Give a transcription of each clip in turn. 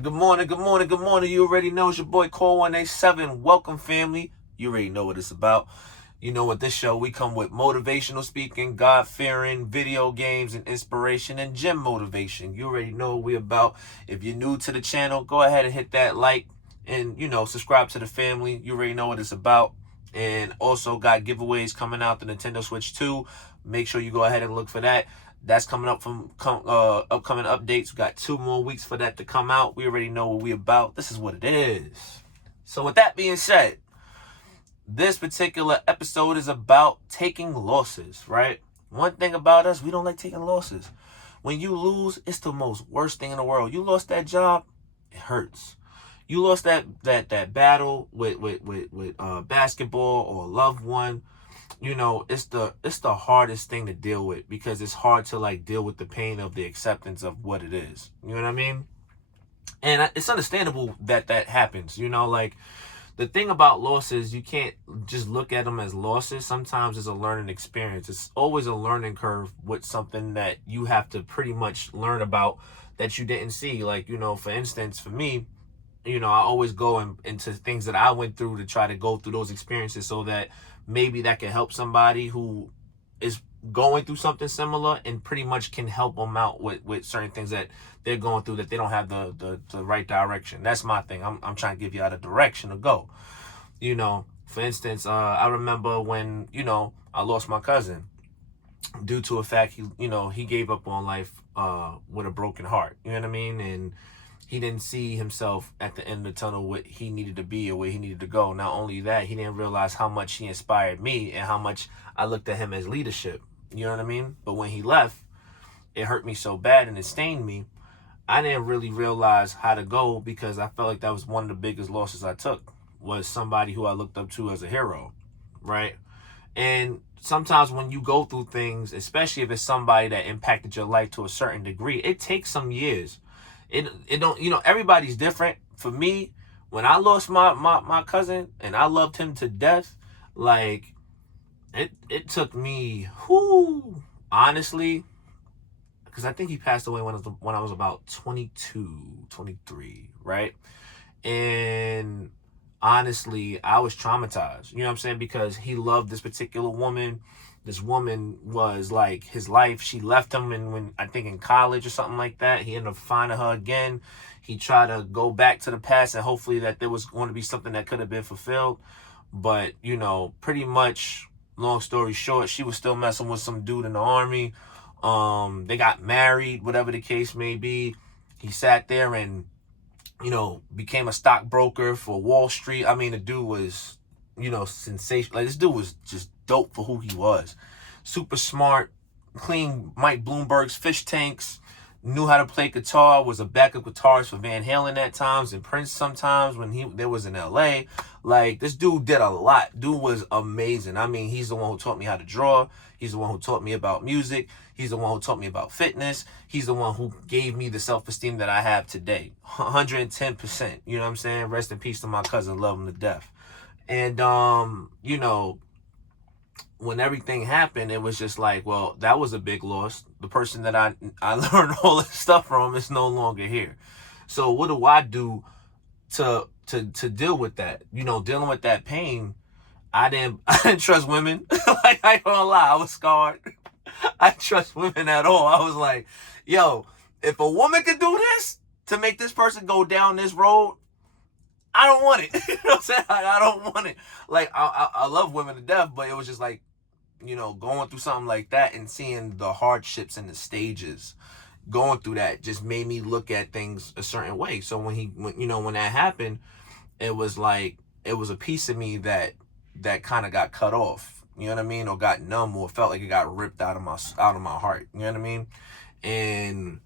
Good morning, good morning, good morning. You already know it's your boy Cole 187. Welcome, family. You already know what it's about. You know, with this show, we come with motivational speaking, God fearing, video games, and inspiration and gym motivation. You already know what we about. If you're new to the channel, go ahead and hit that like and, subscribe to the family. You already know what it's about. And also got giveaways coming out, the Nintendo Switch 2. Make sure you go ahead and look for that. That's coming up from upcoming updates. We got 2 more weeks for that to come out. We already know what we about. This is what it is. So with that being said, this particular episode is about taking losses, right? One thing about us, we don't like taking losses. When you lose, it's the most worst thing in the world. You lost that job, it hurts. You lost that battle with basketball or a loved one. It's the hardest thing to deal with because it's hard to like deal with the pain of the acceptance of what it is. You know what I mean? And it's understandable that that happens. Like the thing about losses, you can't just look at them as losses. Sometimes it's a learning experience. It's always a learning curve with something that you have to pretty much learn about that you didn't see. Like, for instance, for me, I always go into things that I went through to try to go through those experiences so that maybe that can help somebody who is going through something similar and pretty much can help them out with certain things that they're going through that they don't have the right direction. That's my thing. I'm trying to give you out a direction to go. For instance, I remember when, I lost my cousin due to a fact he gave up on life with a broken heart. You know what I mean? And he didn't see himself at the end of the tunnel what he needed to be or where he needed to go. Not only that, he didn't realize how much he inspired me and how much I looked at him as leadership. You know what I mean? But when he left, it hurt me so bad and it stained me. I didn't really realize how to go because I felt like that was one of the biggest losses I took, was somebody who I looked up to as a hero, right? And sometimes when you go through things, especially if it's somebody that impacted your life to a certain degree, it takes some years. It don't, everybody's different. For me, when I lost my cousin and I loved him to death, like it took me, honestly, because I think he passed away when I was about 22, 23, right? And honestly, I was traumatized. You know what I'm saying? Because he loved this particular woman. This woman was like his life. She left him when I think in college or something like that. He ended up finding her again. He tried to go back to the past and hopefully that there was going to be something that could have been fulfilled. But, pretty much, long story short, she was still messing with some dude in the army. They got married, whatever the case may be. He sat there and became a stockbroker for Wall Street. I mean, the dude was, sensational. Like, this dude was just dope for who he was. Super smart, clean Mike Bloomberg's fish tanks, knew how to play guitar, was a backup guitarist for Van Halen at times and Prince sometimes when there was in LA. Like, this dude did a lot. Dude was amazing. I mean, he's the one who taught me how to draw. He's the one who taught me about music. He's the one who taught me about fitness. He's the one who gave me the self-esteem that I have today. 110%. You know what I'm saying? Rest in peace to my cousin. Love him to death. And, when everything happened, it was just like, well, that was a big loss. The person that I learned all this stuff from is no longer here. So what do I do to deal with that? Dealing with that pain. I didn't trust women. Like, I ain't gonna lie, I was scarred. I didn't trust women at all. I was like, yo, if a woman could do this to make this person go down this road, I don't want it. You know what I'm saying? I don't want it. Like, I love women to death, but it was just like, going through something like that and seeing the hardships and the stages going through that just made me look at things a certain way. So when that happened, it was like, it was a piece of me that kind of got cut off, you know what I mean? Or got numb, or felt like it got ripped out of my heart, you know what I mean? And,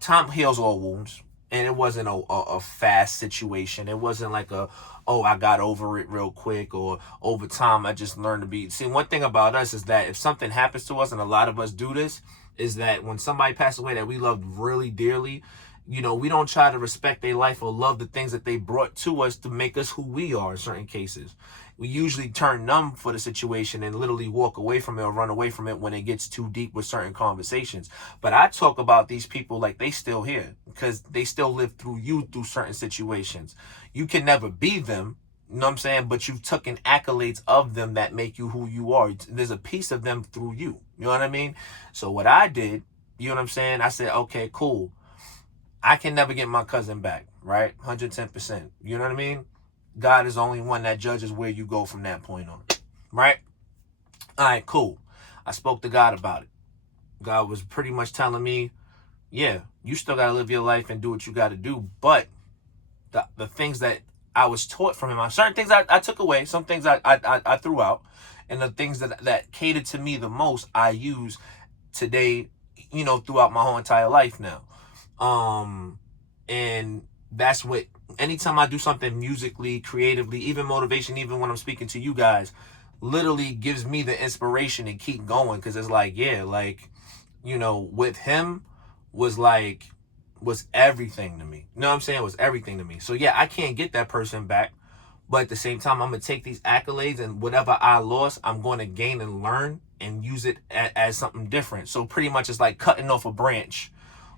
time heals all wounds. And it wasn't a fast situation. It wasn't like I got over it real quick, or over time I just learned to be. See, one thing about us is that if something happens to us, and a lot of us do this, is that when somebody passes away that we loved really dearly, We don't try to respect their life or love the things that they brought to us to make us who we are in certain cases. We usually turn numb for the situation and literally walk away from it or run away from it when it gets too deep with certain conversations. But I talk about these people like they still here because they still live through you through certain situations. You can never be them, you know what I'm saying? But you've taken accolades of them that make you who you are. There's a piece of them through you. You know what I mean? So what I did, you know what I'm saying? I said, okay, cool. I can never get my cousin back, right? 110%. You know what I mean? God is the only one that judges where you go from that point on, right? All right, cool. I spoke to God about it. God was pretty much telling me, yeah, you still got to live your life and do what you got to do. But the things that I was taught from him, certain things I took away, some things I threw out. And the things that catered to me the most, I use today, throughout my whole entire life now. And that's what, anytime I do something musically, creatively, even motivation, even when I'm speaking to you guys, literally gives me the inspiration to keep going. Cause it's like, yeah, like, with him was everything to me. You know what I'm saying? It was everything to me. So yeah, I can't get that person back. But at the same time, I'm going to take these accolades and whatever I lost, I'm going to gain and learn and use it as something different. So pretty much it's like cutting off a branch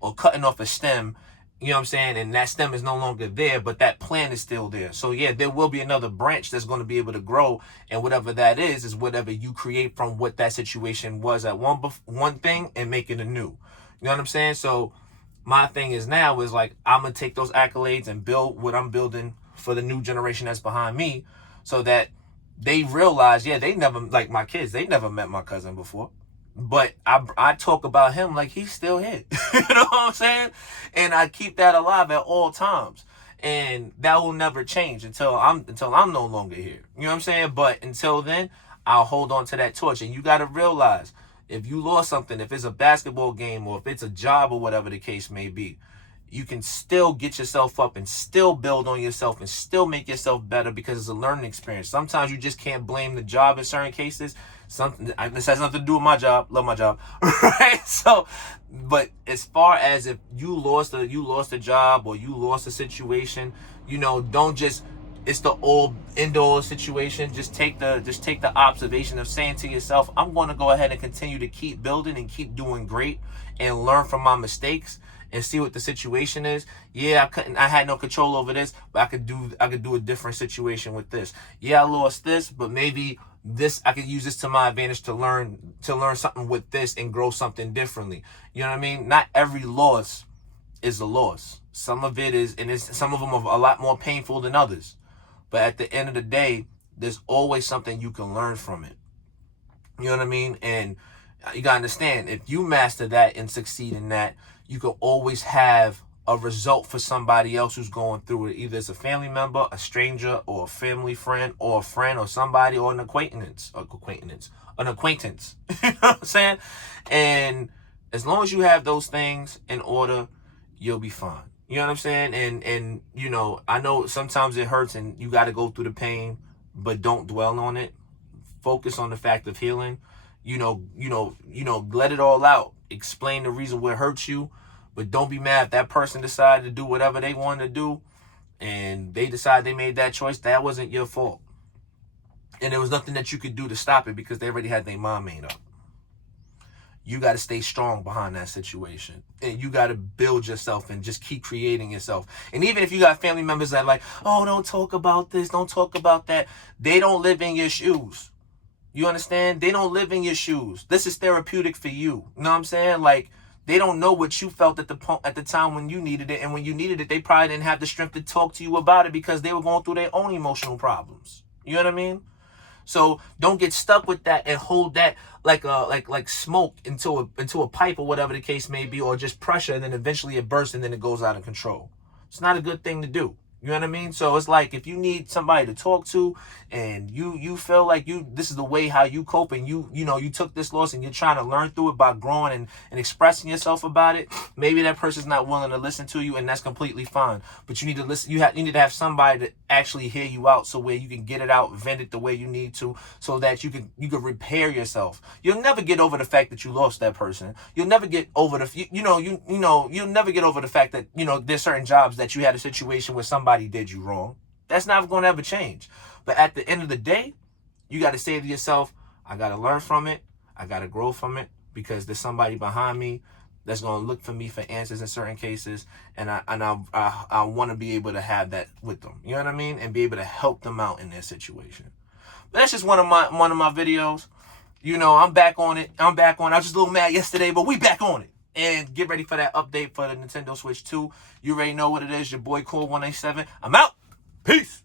or cutting off a stem, you know what I'm saying? And that stem is no longer there, but that plant is still there. So yeah, there will be another branch that's going to be able to grow. And whatever that is whatever you create from what that situation was at one thing and make it a new. You know what I'm saying? So my thing is now is like, I'm going to take those accolades and build what I'm building for the new generation that's behind me so that they realize, yeah, they never, like my kids, they never met my cousin before. But I talk about him like he's still here. You know what I'm saying? And I keep that alive at all times. And that will never change until I'm no longer here. You know what I'm saying? But until then, I'll hold on to that torch. And you got to realize, if you lost something, if it's a basketball game or if it's a job or whatever the case may be, you can still get yourself up and still build on yourself and still make yourself better because it's a learning experience. Sometimes you just can't blame the job in certain cases. This has nothing to do with my job. Love my job, right? So, but as far as if you lost a job or you lost a situation, don't just, it's the all indoor situation. Just take the observation of saying to yourself, I'm going to go ahead and continue to keep building and keep doing great and learn from my mistakes and see what the situation is. Yeah, I had no control over this, but I could do a different situation with this. Yeah, I lost this, but maybe I could use this to my advantage to learn something with this and grow something differently. You know what I mean? Not every loss is a loss. Some of it is, and some of them are a lot more painful than others. But at the end of the day, there's always something you can learn from it. You know what I mean? And you gotta understand, if you master that and succeed in that, you can always have a result for somebody else who's going through it. Either it's a family member, a stranger, or a family friend, or a friend, or somebody, or an acquaintance. You know what I'm saying? And as long as you have those things in order, you'll be fine. You know what I'm saying? And I know sometimes it hurts and you got to go through the pain, but don't dwell on it. Focus on the fact of healing. Let it all out. Explain the reason what hurts you, but don't be mad if that person decided to do whatever they wanted to do and they decide they made that choice. That wasn't your fault. And there was nothing that you could do to stop it because they already had their mind made up. You got to stay strong behind that situation. And you got to build yourself and just keep creating yourself. And even if you got family members that are like, oh, don't talk about this, don't talk about that. They don't live in your shoes. You understand? They don't live in your shoes. This is therapeutic for you. You know what I'm saying? Like, they don't know what you felt at the time when you needed it. And when you needed it, they probably didn't have the strength to talk to you about it because they were going through their own emotional problems. You know what I mean? So don't get stuck with that and hold that like smoke into a pipe or whatever the case may be, or just pressure, and then eventually it bursts and then it goes out of control. It's not a good thing to do. You know what I mean? So it's like if you need somebody to talk to and you feel like this is the way how you cope, and you took this loss and you're trying to learn through it by growing and expressing yourself about it, maybe that person's not willing to listen to you, and that's completely fine. But you need to listen. You need to have somebody to actually hear you out, so where you can get it out, vent it the way you need to, so that you can repair yourself. You'll never get over the fact that you lost that person. You'll never get over you'll never get over the fact that there's certain jobs that you had a situation where somebody did you wrong. That's not going to ever change. But at the end of the day, you got to say to yourself, I got to learn from it. I got to grow from it, because there's somebody behind me that's going to look for me for answers in certain cases, and I want to be able to have that with them. You know what I mean? And be able to help them out in their situation. But that's just one of my videos. I'm back on it. I was just a little mad yesterday, but we back on it. And get ready for that update for the Nintendo Switch 2. You already know what it is. Your boy Core 187. I'm out. Peace.